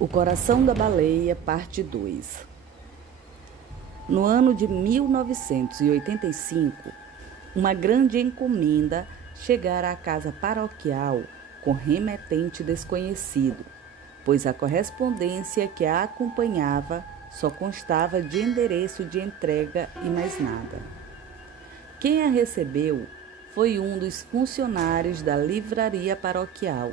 O Coração da Baleia, parte 2. No ano de 1985, uma grande encomenda chegara à casa paroquial com remetente desconhecido, pois a correspondência que a acompanhava só constava de endereço de entrega e mais nada. Quem a recebeu foi um dos funcionários da livraria paroquial,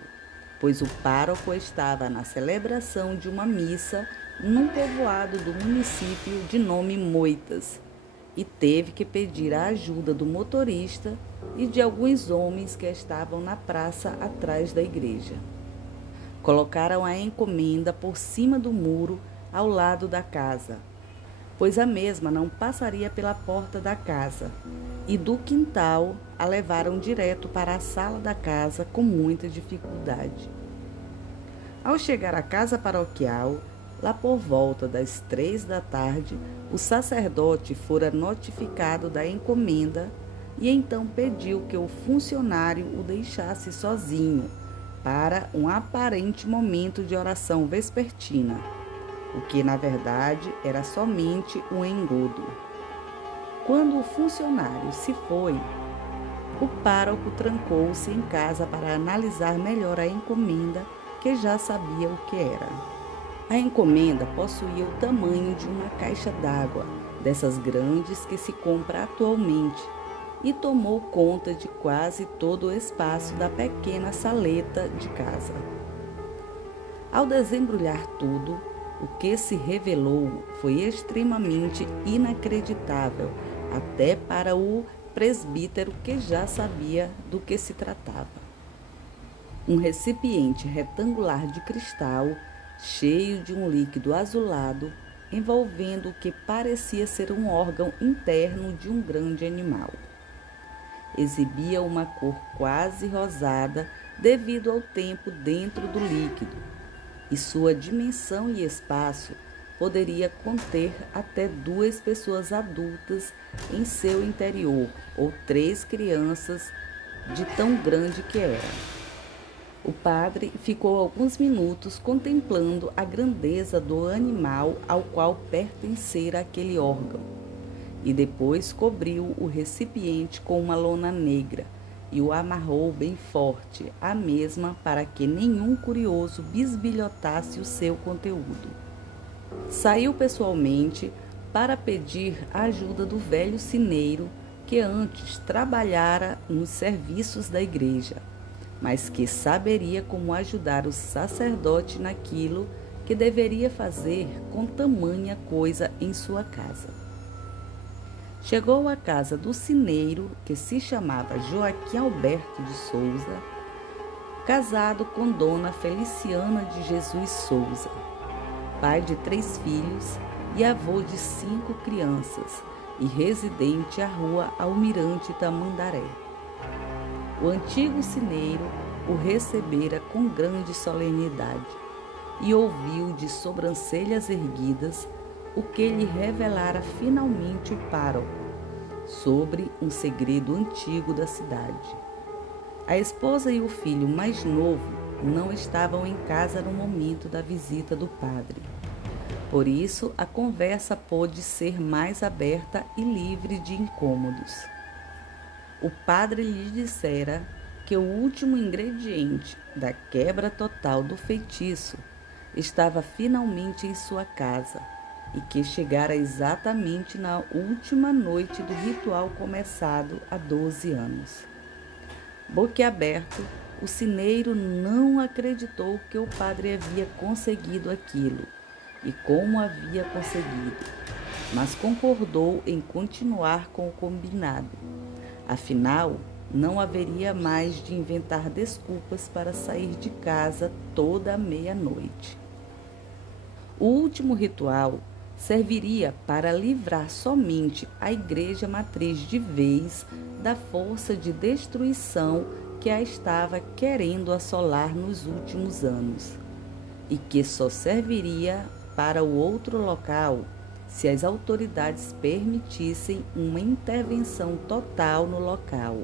pois o pároco estava na celebração de uma missa num povoado do município de nome Moitas e teve que pedir a ajuda do motorista e de alguns homens que estavam na praça atrás da igreja. Colocaram a encomenda por cima do muro ao lado da casa, pois a mesma não passaria pela porta da casa, e do quintal a levaram direto para a sala da casa com muita dificuldade. Ao chegar à casa paroquial, lá por volta das 3 da tarde, o sacerdote fora notificado da encomenda e então pediu que o funcionário o deixasse sozinho para um aparente momento de oração vespertina, o que na verdade era somente um engodo. Quando o funcionário se foi, o pároco trancou-se em casa para analisar melhor a encomenda, que já sabia o que era. A encomenda possuía o tamanho de uma caixa d'água, dessas grandes que se compra atualmente, e tomou conta de quase todo o espaço da pequena saleta de casa. Ao desembrulhar tudo, o que se revelou foi extremamente inacreditável, até para o presbítero que já sabia do que se tratava. Um recipiente retangular de cristal, cheio de um líquido azulado, envolvendo o que parecia ser um órgão interno de um grande animal. Exibia uma cor quase rosada devido ao tempo dentro do líquido, e sua dimensão e espaço poderia conter até 2 pessoas adultas em seu interior, ou 3 crianças, de tão grande que era. O padre ficou alguns minutos contemplando a grandeza do animal ao qual pertencera aquele órgão, e depois cobriu o recipiente com uma lona negra e o amarrou bem forte, a mesma para que nenhum curioso bisbilhotasse o seu conteúdo. Saiu pessoalmente para pedir a ajuda do velho sineiro que antes trabalhara nos serviços da igreja, mas que saberia como ajudar o sacerdote naquilo que deveria fazer com tamanha coisa em sua casa. Chegou à casa do sineiro, que se chamava Joaquim Alberto de Souza, casado com Dona Feliciana de Jesus Souza, pai de 3 filhos e avô de 5 crianças, e residente à rua Almirante Tamandaré. O antigo sineiro o recebera com grande solenidade e ouviu de sobrancelhas erguidas o que lhe revelara finalmente o pároco sobre um segredo antigo da cidade. A esposa e o filho mais novo não estavam em casa no momento da visita do padre. Por isso, a conversa pôde ser mais aberta e livre de incômodos. O padre lhe dissera que o último ingrediente da quebra total do feitiço estava finalmente em sua casa e que chegara exatamente na última noite do ritual começado há 12 anos. Boquiaberto, o sineiro não acreditou que o padre havia conseguido aquilo e como havia conseguido, mas concordou em continuar com o combinado. Afinal, não haveria mais de inventar desculpas para sair de casa toda a meia-noite. O último ritual serviria para livrar somente a igreja matriz de vez da força de destruição que a estava querendo assolar nos últimos anos, e que só serviria para o outro local se as autoridades permitissem uma intervenção total no local,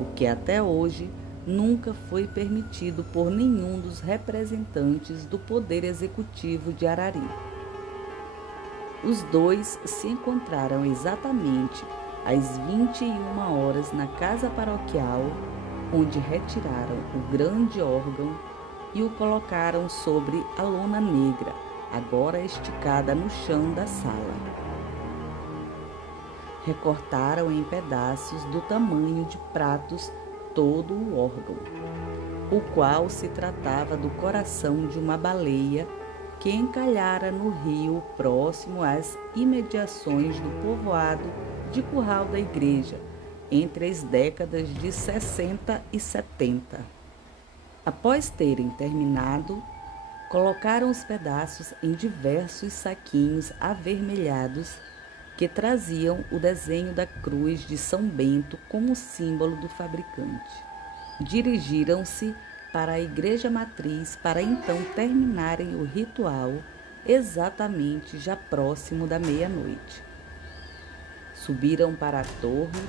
o que até hoje nunca foi permitido por nenhum dos representantes do poder executivo de Arari. Os dois se encontraram exatamente às 21 horas na casa paroquial, onde retiraram o grande órgão e o colocaram sobre a lona negra, agora esticada no chão da sala. Recortaram em pedaços do tamanho de pratos todo o órgão, o qual se tratava do coração de uma baleia que encalhara no rio próximo às imediações do povoado de Curral da Igreja, entre as décadas de 60 e 70. Após terem terminado, colocaram os pedaços em diversos saquinhos avermelhados que traziam o desenho da cruz de São Bento como símbolo do fabricante. Dirigiram-se para a igreja matriz para então terminarem o ritual exatamente já próximo da meia-noite. Subiram para a torre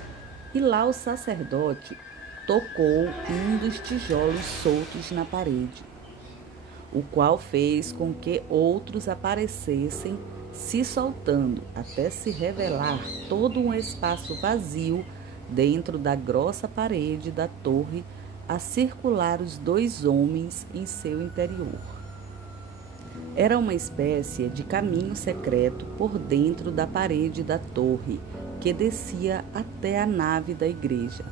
e lá o sacerdote tocou um dos tijolos soltos na parede, o qual fez com que outros aparecessem se soltando até se revelar todo um espaço vazio dentro da grossa parede da torre a circular os dois homens em seu interior. Era uma espécie de caminho secreto por dentro da parede da torre que descia até a nave da igreja.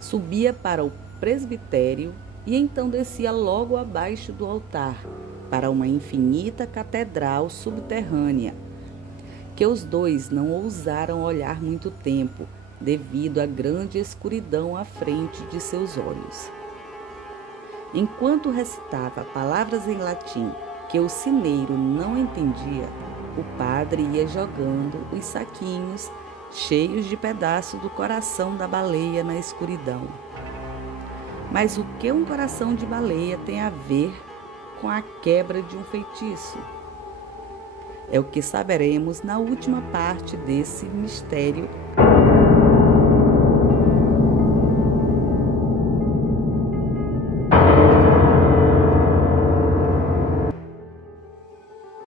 Subia para o presbitério e então descia logo abaixo do altar para uma infinita catedral subterrânea, que os dois não ousaram olhar muito tempo, devido à grande escuridão à frente de seus olhos. Enquanto recitava palavras em latim que o sineiro não entendia, o padre ia jogando os saquinhos cheios de pedaços do coração da baleia na escuridão. Mas o que um coração de baleia tem a ver com a quebra de um feitiço? É o que saberemos na última parte desse mistério